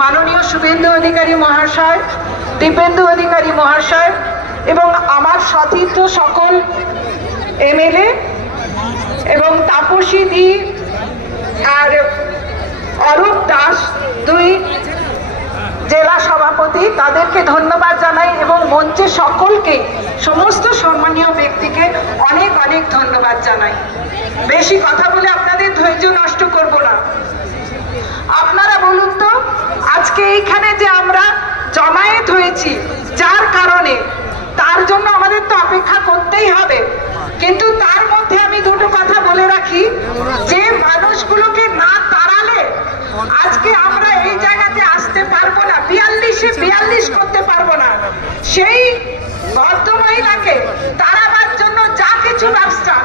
মাননীয় শুভেন্দু অধিকারী মহাশয়, দীপেন্দু অধিকারী মহাশয় এবং আমার সতীর্থ সকল এমএলএ এবং তাপসী দি আর অরূপ দাস দুই জেলা সভাপতি, তাদেরকে ধন্যবাদ জানাই এবং মঞ্চে সকলকে, সমস্ত সম্মানীয় ব্যক্তিকে অনেক অনেক ধন্যবাদ জানাই। বেশি কথা বলে আপনাদের ধৈর্য নষ্ট করব না। আপনারা বলুন তো, আজকে এইখানে যে আমরা জমায়েত হয়েছি যার কারণে, তার জন্য আমাদের তো অপেক্ষা করতেই হবে, কিন্তু তার মধ্যে আমি দুটো কথা বলে রাখি, যে মানুষগুলোকে না তাড়ালে আজকে আমরা এই জায়গাতে আসতে পারবো না, 42 করতে পারবো না। সেই ভদ্রমহিলাকে তাড়াবার জন্য যা কিছু ব্যবস্থা